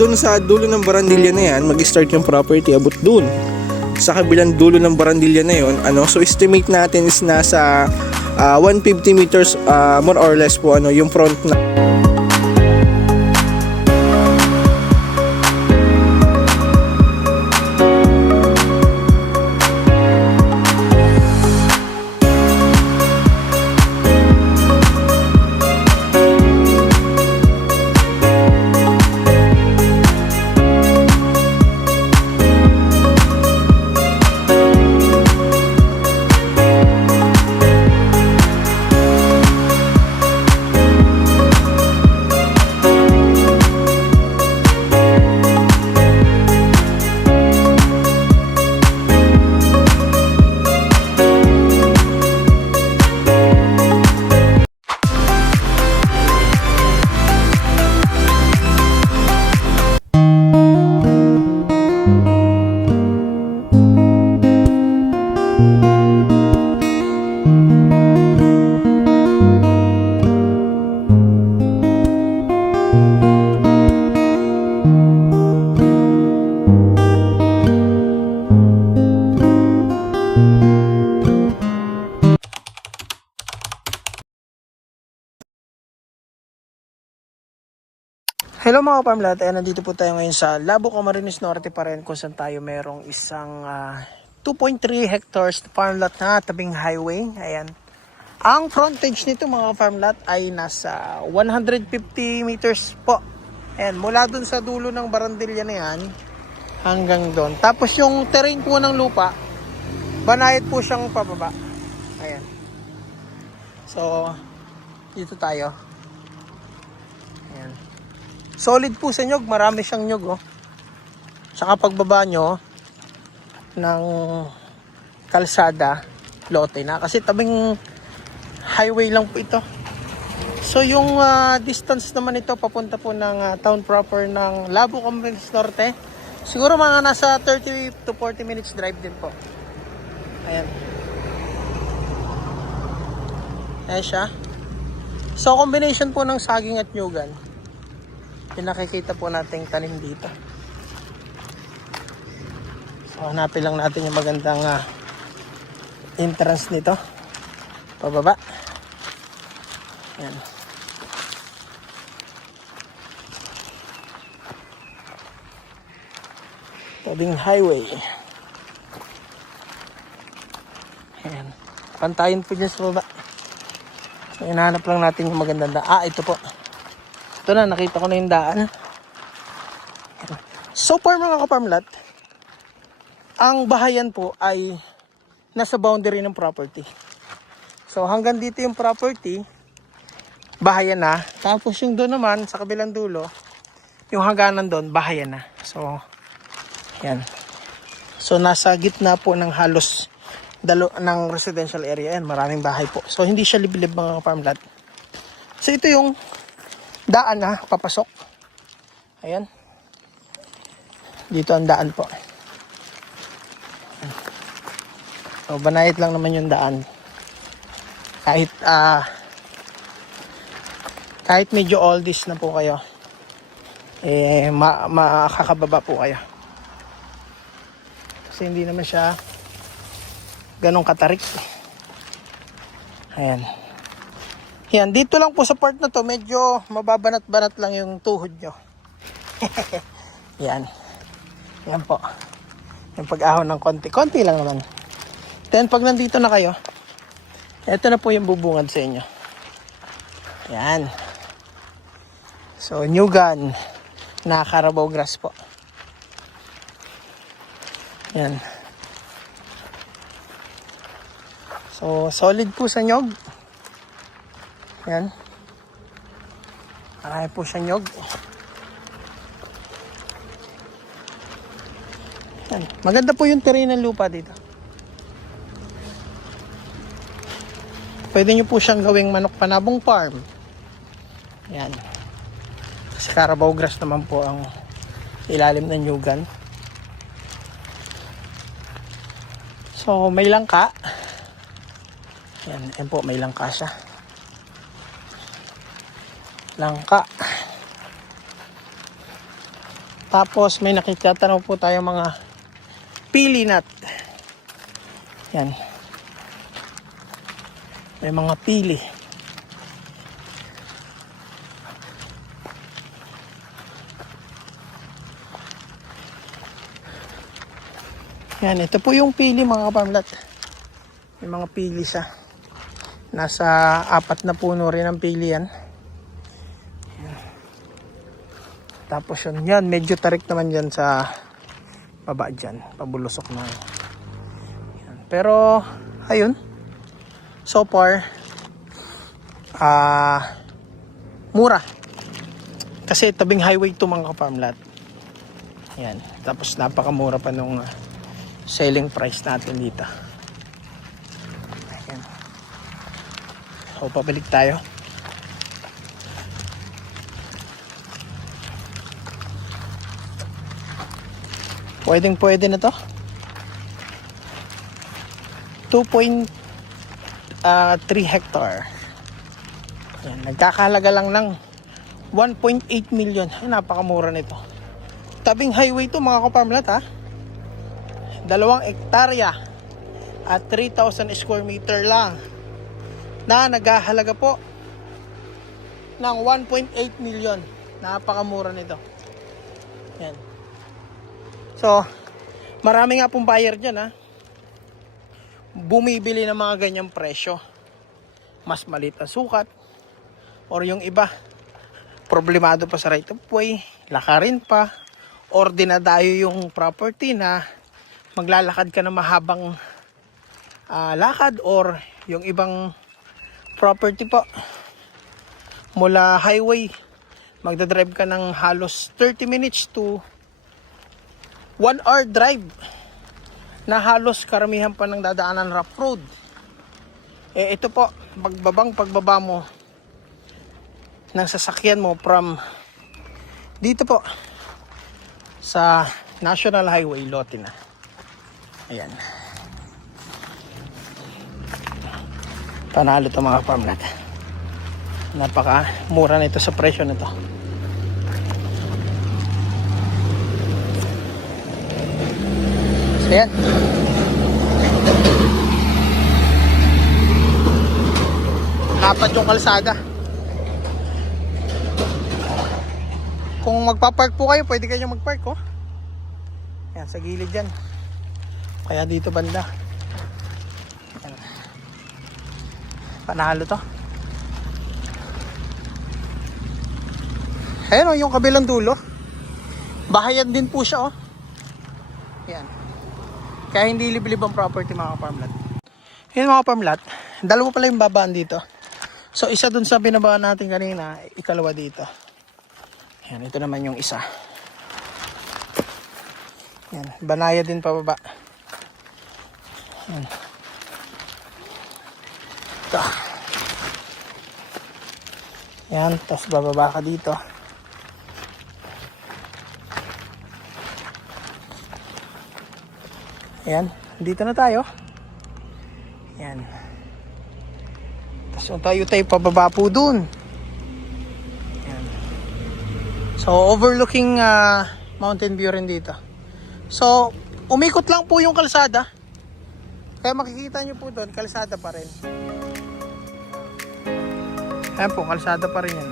doon sa dulo ng barandilya na yan, mag-start yung property abot doon. Sa kabilang dulo ng barandilya na yon, so estimate natin is nasa 150 meters more or less po yung front na. Hello mga farmlat, nandito po tayo ngayon sa Labo, Camarines Norte pa rin, kung saan tayo merong isang 2.3 hectares farmlat na tabing highway. Ayan. Ang frontage nito mga farmlat ay nasa 150 meters po. Ayan, mula dun sa dulo ng barandilya na yan hanggang doon. Tapos yung terrain po ng lupa, banayad po siyang pababa. Ayan. So, dito tayo. Ayan. Solid po sa nyug, marami siyang nyug Saka pagbaba nyo ng kalsada, lote na. Kasi tabing highway lang po ito. So yung distance naman ito papunta po ng town proper ng Labo, Camarines Norte. Siguro mga nasa 30 to 40 minutes drive din po. Ayan. Ayan siya. So combination po ng saging at nyugan. Yung nakikita po nating tanim dito. So hanapin lang natin yung magandang entrance nito. Pababa. Ayan. Tabing highway. Ayan. Pantayin po dyan sa baba. So hinahanap lang natin yung magandang daan. Ito po. Ito na, nakita ko na yung daan. So far mga kaparmlat, ang bahayan po ay nasa boundary ng property. So hanggang dito yung property, bahayan na. Tapos yung doon naman, sa kabilang dulo, yung hangganan doon, bahayan na. So, yan. So nasa gitna po ng halos ng residential area. Yan, maraming bahay po. So hindi siya liblib mga kaparmlat. So ito yung daan na papasok. Ayan. Dito ang daan po. So banayad lang naman yung daan. Kahit medyo oldies na po kayo, makakababa po kayo. Kasi hindi naman siya ganong katarik. Ayan. Yan, dito lang po sa part na to, medyo mababanat-banat lang yung tuhod nyo. Yan. Yan po. Yung pag-ahon ng konti. Konti lang naman. Then, pag nandito na kayo, ito na po yung bubungad sa inyo. Yan. So, nyugan na Carabao grass po. Yan. So, solid po sa nyog. Yan. Marami po siya nyog. Yan. Maganda po yung terrain ng lupa dito. Pwede nyo po siyang gawing manok panabong farm. Yan. Kasi Carabao grass naman po ang ilalim ng nyugan. So, may langka. Yan po, may langka siya. Langka. Tapos may nakikita po tayo mga pili nut. Yan. May mga pili. Yan, ito po yung pili mga kaparmlat. May mga pili siya. Nasa 4 na puno rin ang pili yan. Yan. Tapos yan, medyo tarik naman dyan sa baba dyan. Pabulusok na. Yan. Pero, ayun. So far, mura. Kasi tabing highway to mga kaparmlat. Yan. Tapos napakamura pa nung selling price natin dito. Ayan. So, pabalik tayo. Pwede na to. 2.3 hectare. Ayan. Nagkakahalaga lang ng 1.8 million. Ay, napakamura nito. Tabing highway to mga kaparmlat ha. 2 hektarya at 3,000 square meter lang na naghahalaga po ng 1.8 million. Napakamura nito. Yan. So, marami nga pong buyer dyan ha. Bumibili ng mga ganyang presyo. Mas maliit ang sukat. Or yung iba, problemado pa sa right of way, lakarin pa, or dinadayo yung property na maglalakad ka na mahabang lakad, or yung ibang property po mula highway magdadrive ka ng halos 30 minutes to 1 hour drive na halos karamihan pa ng dadaanan rough road. Ito po, pagbaba mo ng sasakyan mo from dito po sa National Highway, lote na. Ayan. Panalo ito mga farmland. Napaka mura nito sa presyo nito. So yan. Dapat yung kalsada. Kung magpapark po kayo, pwede kayo magpark oh. Yan, sa gilid yan. Kaya dito banda. Yan. Panalo to. Ayan o, yung kabilang dulo. Bahayan din po siya oh. Yan. Kaya hindi liblib ang property mga farmland. Yan mga farmland. Dalawa pala yung babaan dito. So isa dun sa binabaan natin kanina, ikalawa dito. Yan, ito naman yung isa. Yan, banaya din pababa. Yan. Ito. Yan, tapos bababa ka dito. Yan, dito na tayo. Yan. Tapos tayo pababa po dun. Yan. So, overlooking mountain view rin dito. So, umikot lang po yung kalsada. Kaya makikita nyo po doon, kalsada pa rin. Ayan po, kalsada pa rin yan.